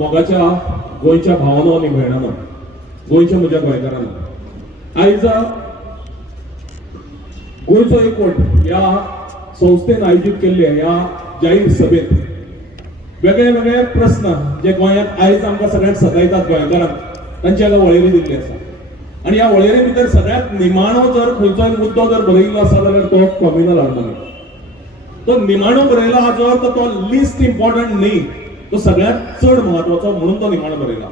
मोगाच्या गोंयच्या भावांनो आनी भयणांनो, गोंयच्या म्हज्या गोंयकारांनो, आयज गोंयचो एकवट ह्या संस्थेन आयोजीत केल्ले ह्या जाहीर सभेत वेगळे वेगळे प्रश्न जे गोंयांत आयज आमकां सगळ्यांक सतायतात गोंयकारांक तांची हांगा वळेरी दिल्ली आसा. आनी ह्या वळेरे भितर सगळ्यांत निमाणो जर खंयचोय मुद्दो जर बरयल्लो आसा जाल्यार तो कम्युनल हार्मोनी. तो निमाणो बरयला हाचो अर्थ तो लिस्ट इम्पॉर्टंट न्ही, तो सगळ्यांत चड म्हत्वाचो म्हणून तो निमाणो बरयला.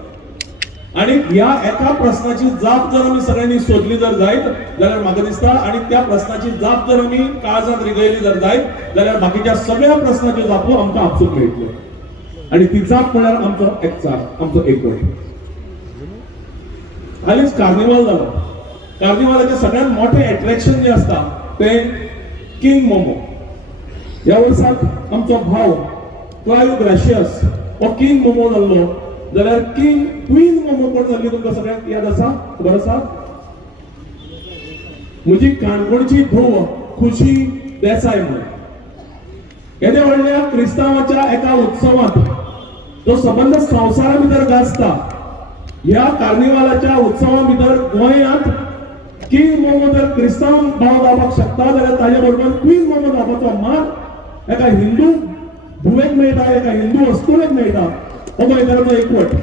आणि ह्या एका प्रश्नाची जाप जर आमी सगळ्यांनी सोदली जर जायत जाल्यार म्हाका दिसता, आणि त्या प्रश्नाची जाप जर आमी काळजांत रिगयली जर जायत जाल्यार बाकीच्या सगळ्या प्रश्नाच्यो जापो आमकां आपसूक मेळटल्यो. आणि ती जाप म्हळ्यार आमचो एकचार, आमचो एकवट. हालींच कार्निवाल जालो. कार्निवालाचे सगळ्यात मोठे अट्रॅक्शन जे असता ते किंग मोमो. ह्या वर्साक आमचो भाव क्लायव्ह ग्रॅशियस हो किंग मोमो जाल्लो, जाल्यार किंग क्वीन मोमो कोण जाल्ली तुमकां सगळ्यांक याद आसा, खबर आसा? म्हजी काणकोणची धूव खुशी देसाय म्हणून. येद्या व्हडल्या क्रिस्तांवाच्या एका उत्सवात जो संबंध संवसारा भितर गाजता, ह्या कार्निवालाच्या उत्सवा भितर गोंयांत किंग मोमो जर क्रिस्तांव भाव जावपाक शकता जाल्यार ताजे बरोबर क्वीन मोमो जावपाचो मान एका हिंदू धुवेक मेळटा, एका हिंदू अस्तुरेक मेळटा. हो गोंयकारांचो एकवट.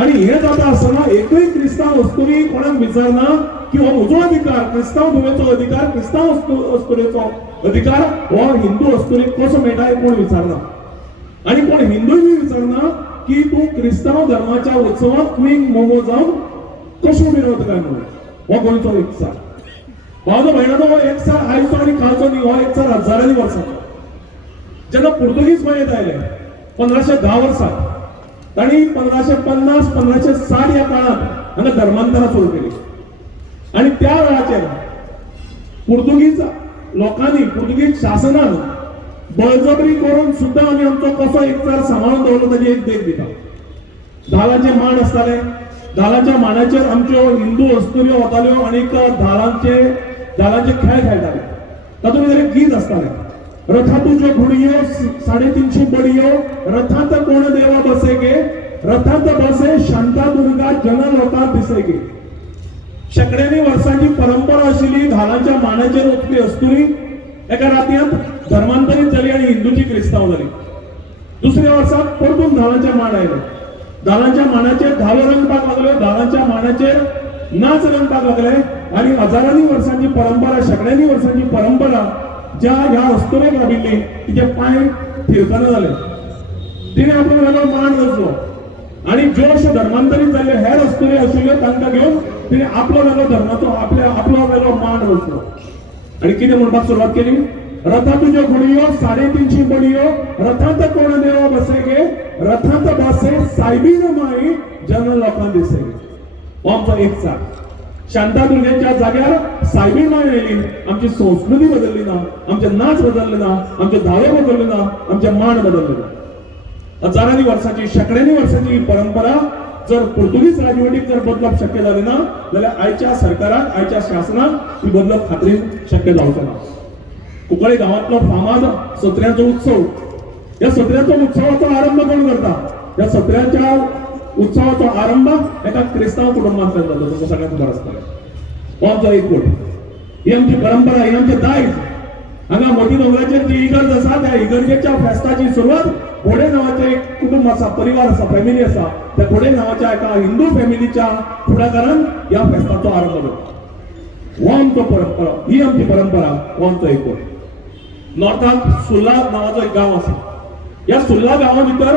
आणि हे जाता आसतना एकूय क्रिस्तांव अस्तुरी कोणाक विचारना की हो म्हजो अधिकार, क्रिस्तांव धुवेचो अधिकार, क्रिस्तांव अस्तुरेचो अधिकार हो हिंदू अस्तुरीक कसो मेळटा हे कोण विचारना. आणि कोण हिंदूय बी विचारना की तू क्रिस्तांव धर्माच्या उत्सवात क्वीन मोमो जावन कशो विरोध काय म्हणून. हो गोंयचो एकचार. भावनो भयणानो, हो एकचार आयचो आनी कालचो न्ही, हो एकचार हजारांनी वर्सांचो. जेन्ना पुर्तुगीज गोंयांत आयले 1510 वर्साक, तांणी 1550-1560 ह्या काळात हांगा धर्मांतरां सुरू केली. आणि त्या वेळाचेर पुर्तुगीज लोकांनी, पुर्तुगीज शासनान बळजबरी करून सुद्धा आमी आमचो कसो एकचार सांबाळून दवरलो ताची एक देख दिता. धालांचे मांड आसताले, धालांच्या मांडाचेर आमच्यो हिंदू अस्तुऱ्यो वताल्यो आणि धालांचे खेळ खेळटाले. तातूंत भितर एक गीत आसतालें, रथा तुज्यो घुडयो 350 बडयो, रथांत कोण देवा बसे गे, रथांत बसे शांतादुर्गा जन लोका दिसे गे. शेकड्यांनी वर्सांची परंपरा आशिल्ली धालांच्या मांडाचेर वचपी अस्तुरी एका रातयांत धर्मांतरीत जाली आणि हिंदूची क्रिस्तांव जाली. दुसऱ्या वर्साक परतून धालांचे मांड आयले. धालांच्या मांडाचेर धालो रंगपाक लागले, धालांच्या मांडाचेर नाच रंगपाक लागले. आणि हजारांनी वर्सांची परंपरा, शेकड्यांनी वर्सांची परंपरा ज्या ह्या अस्तुरेक लाभिल्ली तिचे पांय थिरकना जाले. तिने आपलो वेगळो मांड रचलो आणि ज्यो अशो धर्मांतरीत जाल्ले हेर अस्तुरे आशिल्ल्यो तांकां घेवन तिने आपलो वेगळो धर्माचो आपलो वेगळो मांड रचलो. आणि कितें म्हणपाक सुरवात केली, रथा तुज्यो घुडयो 350 बडयो, रथांत कोण देवा बसे गे, रथांत बसे सायबीन माई जन लोकां दिसे गे. हो आमचो एकचार. शांतादुर्गेच्या जाग्यार सायबीन माई आयली. आमची संस्कृती बदलली ना, आमचे नाच बदलले ना, आमचे धावे बदलले ना, आमचे मांड बदलले ना. हजारांनी वर्सांची, शेकड्यांनी वर्सांची ही परंपरा जर पुर्तुगीज राजवटीक जर बदलप शक्य जालें ना जाल्यार आयच्या सरकाराक, आयच्या शासनाक ती बदलप खात्रीन शक्य जावचें ना. कुंकळे गांवांतलो फामाद सत्र्यांचो उत्सव. ह्या सत्र्यांचो उत्सवाचो आरंभ कोण करता? ह्या सत्र्यांच्या उत्सवाचो आरंभ एका क्रिस्तांव कुटुंबांतल्यान जाता, तुमकां सगळ्यांक खबर आसतलें. हो आमचो एकवट, ही आमची परंपरा, ही आमचें दायज. हांगा मोठी दोंगराचेर जी इगर्ज आसा त्या इगर्जेच्या फेस्ताची सुरवात घोडे नावाचे एक कुटुंब आसा, परिवार आसा, फॅमिली आसा, त्या घोडे नावाच्या एका हिंदू फॅमिलीच्या फुडाकारान ह्या फेस्ताचो आरंभ करता. हो आमचो परंपरा, ही आमची परंपरा, हो आमचो एकवट. नॉर्थाक सुर्ला नावाचो एक गांव आसा. ह्या सुर्ला गांवा भितर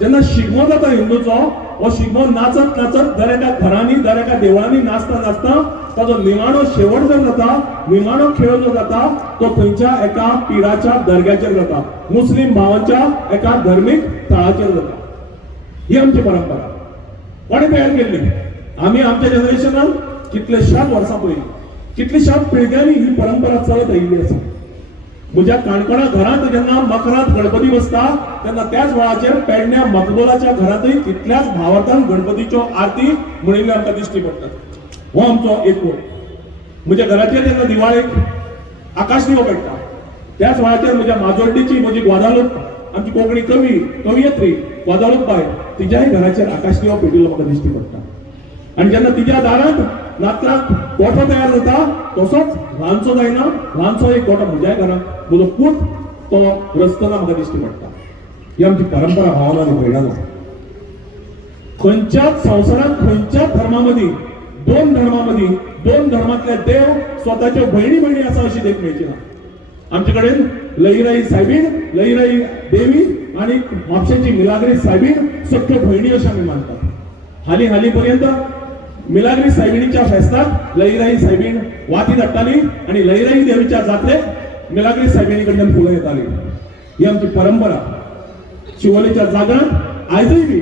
जेन्ना शिगमो जाता हिंदूचो, हो शिगमो नाचत नाचत दर एका घरांनी, दर एका देवळांनी नाचता नाचता ताचो निमाणो शेवट जो जाता, निमाणो खेळ जो जाता तो थंयच्या एका पिराच्या दर्ग्याचेर जाता, मुस्लिम भावांच्या एका धर्मीक थळाचेर जाता. ही आमची परंपरा. कोणे तयार केल्ली? आमी आमच्या जनरेशनान कितलेशाच वर्सां पयलीं, कितलेशाच पिळग्यांनी ही परंपरा चलत आयिल्ली आसा. म्हज्या काणकोणा घरांत जेन्ना मकरांत गणपती बसता तेन्ना त्याच वेळाचेर पेडण्या मकदोलाच्या घरांतय तितल्याच भावार्थान गणपतीच्यो आरती म्हणिल्ल्यो आमकां दिश्टी पडटात. हो आमचो एकवट. म्हज्या घराचेर जेन्ना दिवाळेक आकाश दिवो पेट्टा त्याच वेळाचेर म्हज्या माजोड्डीची म्हजी ग्वादालूप, आमची कोंकणी कवी, कवयित्री ग्वादालूप बाय तिच्याही घराचेर आकाश दिवो पेटिल्लो म्हाका दिश्टी पडटा. आणि जेन्ना तिच्या दारांत नातलाक गोठो तयार जाता तसोच ल्हानसो जायना, ल्हानसो एक गोठो म्हज्याय घरांत म्हजो पूत तो रचतना म्हाका दिश्टी पडटा. ही आमची परंपरा भावना आनी भयणानो. खंयच्याच संवसारांत खंयच्याच धर्मामदीं दोन धर्मांतले देव स्वताच्यो भयणी भयणी आसा अशी देख मेळची ना. आमचे कडेन लईराई सायबीण, लईराई देवी आणि म्हापशेची मिलाग्री सायबीण सख्ख्यो भयणी अशें आमी मानतात. हाली पर्यंत मिलाग्री सायबिणीच्या फेस्ताक लईराई सायबीण वाती धाडटाली आणि लईराई देवीच्या जात्रेक मिलाग्री सायबिणी कडल्यान फुलां येताली. ही आमची परंपरा. शिवोलेच्या जागरांत आयजय बी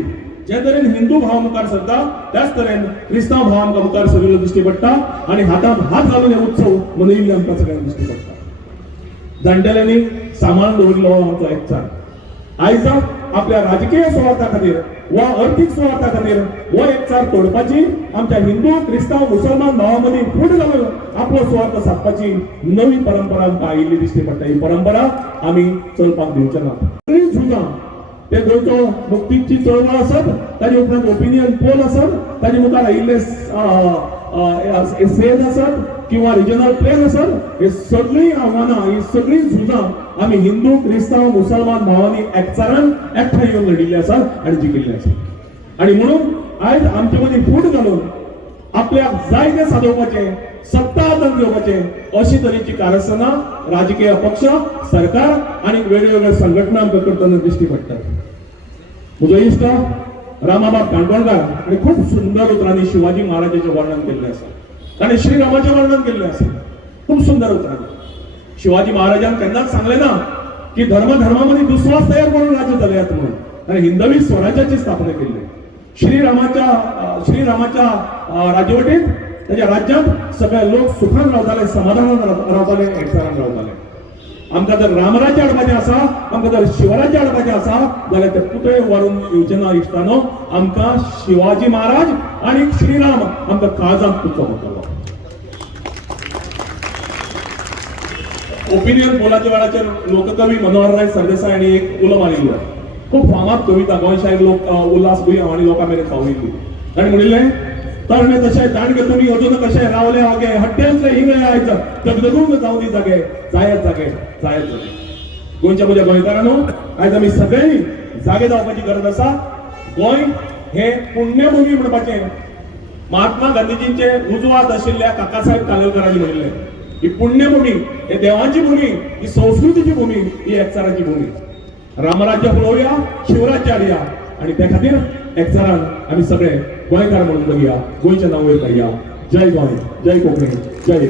जे तरेन हिंदू भाव मुखार सरता त्याच तरेन क्रिस्तांव भाव आमकां मुखार सरिल्लो दिश्टी पडटा आणि हातांत हात घालून हे उत्सव मनयिल्ले आमकां सगळ्यांक दिश्टी पडटा. जाणटेल्यांनी सांबाळून दवरिल्लो हो आमचो एकचार. आयज आपल्या राजकीय सुवार्था खातीर वा अर्थीक सुवार्था खातीर हो एकचार तोडपाची, आमच्या हिंदू क्रिस्तांव मुसलमान भावां मदीं फूट घालून आपलो सुवार्थ सादपाची नवी परंपरा आमकां आयिल्ली दिश्टी पडटा. ही परंपरा आमी चलपाक दिवचे ना. सगळीं झुजां ते गोंयचो मुक्तीची चळवळ आसत, ताजे उपरांत ओपिनियन पोल आसत, ताजे मुखार आयिल्ले सेज आसत किंवा रिजनल प्लेन असत, हे सगळी आव्हानां, ही सगळी झुजां आमी हिंदू क्रिस्तांव मुसलमान भावांनी एकचारान एकठांय येवन लढिल्ली आसात आणि जिखिल्ली आसात. आणि म्हणून आयज आमचे मदीं फूट घालून आपल्याक जाय तें सादोवपाचें, सत्ता हातांत घेवपाचें अशी तरेची कारस्थानां राजकीय पक्ष, सरकार आणि वेगवेगळ्या संघटना आमकां करतना दिश्टी पडटात. म्हजो इश्ट रामाबाब काणकोणकार आणि खूप सुंदर उतरांनी शिवाजी महाराजांचें वर्णन केल्लें आसा. ताणें श्रीरामाचें वर्णन केल्लें आसा खूप सुंदर उतरांनी. शिवाजी महाराजान केन्नाच सांगलें ना की धर्मामदीं दुस्वास तयार करून राज्य चलयात म्हणून. ताणें हिंदवी स्वराज्याची स्थापना केल्ली. श्रीरामाच्या राजवटीत त्याच्या राज्यात सगळे लोक सुखान रावताले, समाधानान रावताले, एकचारान रावताले. आमकां जर रामराज्य हाडपाचें आसा, आमकां जर शिवराज्य हाडपाचें आसा जाल्यार ते पुतळे व्हरून येवचे ना इश्टानो. आमकां शिवाजी महाराज आणि श्रीराम आमकां काळजांत पुजचो पडटलो. ओपिनियन पोलाच्या वेळाचेर लोककवी मनोहरराय सरदेसाय हांणी एक उलो मारिल्लो. खूब फामाद कविता गोंयशाहीर लोक उल्हास भुंया आनी लोकां मेरेन पावयिल्ली. ताणें म्हणिल्लें, तरणे तशे दांडगे तुमी अजून कशे रावले वागे, हट्ट्यांतले हिंगळे आयज दगदगूंक जावं दी जागे, जायत जागे. गोंयच्या म्हज्या गोंयकारांनो, आयज आमी सगळ्यांनी जागे जावपाची गरज आसा. गोंय हे पुण्यभूमी म्हणपाचें महात्मा गांधीजींचे उजवात आशिल्ल्या काकासाहेब कालेलकरांनी म्हणिल्लें. ही पुण्यभूमी, हे देवाची भूमी, ही संस्कृतीची भूमी, ही एकचाराची भूमी. रामराज्य पळोवया, शिवराज्य हाडया आणि त्या खातीर एकचारान आमी सगळे गोंयकार म्हणून जगया, गोंयचें नांव वयर काडया. जय गोंय, जय कोंकणी, जय.